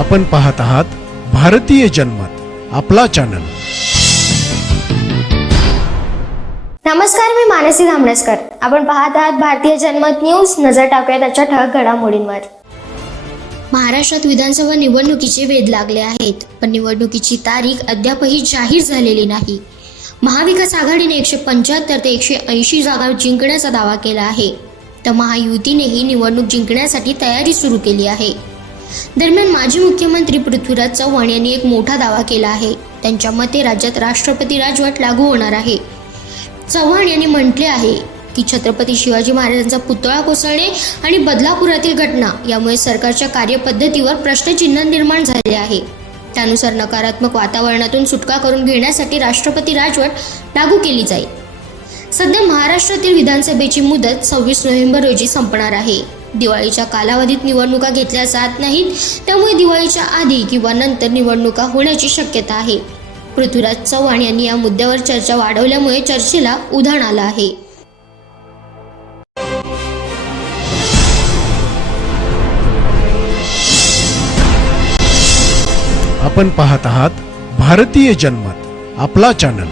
आपण पाहत आहात भारतीय जनमत, आपला चॅनल। नमस्कार, मी मानसी धामणसकर। आपण पाहत आहात भारतीय जनमत न्यूज। नजर टाकूया त्याच्या ठळक घडामोडींवर। महाराष्ट्रात विधानसभा निवडणुकीचे वेध लागले आहेत, पण निवडणुकीची तारीख अद्यापही जाहीर झालेली नाही। महाविकास आघाडीने 175 ते 180 जागा जिंकण्याचा दावा केला आहे, तर महायुतीनेही निवडणूक जिंकण्यासाठी तयारी सुरू केली आहे। दरम्यान माजी मुख्यमंत्री पृथ्वीराज चव्हाण यांनी एक मोठा दावा केला आहे। त्यांच्या मते राज्यात राष्ट्रपती राजवट लागू होणार आहे। चव्हाण यांनी म्हटले आहे की छत्रपती शिवाजी महाराजांचा पुतळा कोसळणे आणि बदलापुरातील घटना यामुळे सरकारच्या कार्यपद्धतीवर प्रश्नचिन्ह निर्माण झाले आहे। त्यानुसार नकारात्मक वातावरणातून सुटका करून घेण्यासाठी राष्ट्रपती राजवट लागू केली जाईल। सध्या महाराष्ट्रातील विधानसभेची मुदत 26 नोव्हेंबर रोजी संपणार आहे। दिवाळीच्या कालावधीत निवडणुका घेतल्या जात नाहीत, त्यामुळे दिवाळीच्या आधी किंवा नंतर निवडणुका होण्याची शक्यता आहे। पृथ्वीराज चव्हाण यांनी या मुद्द्यावर चर्चा वाढवल्यामुळे चर्चेला उधाण आलं आहे। आपण पाहत आहात भारतीय जनमत, आपला चॅनल।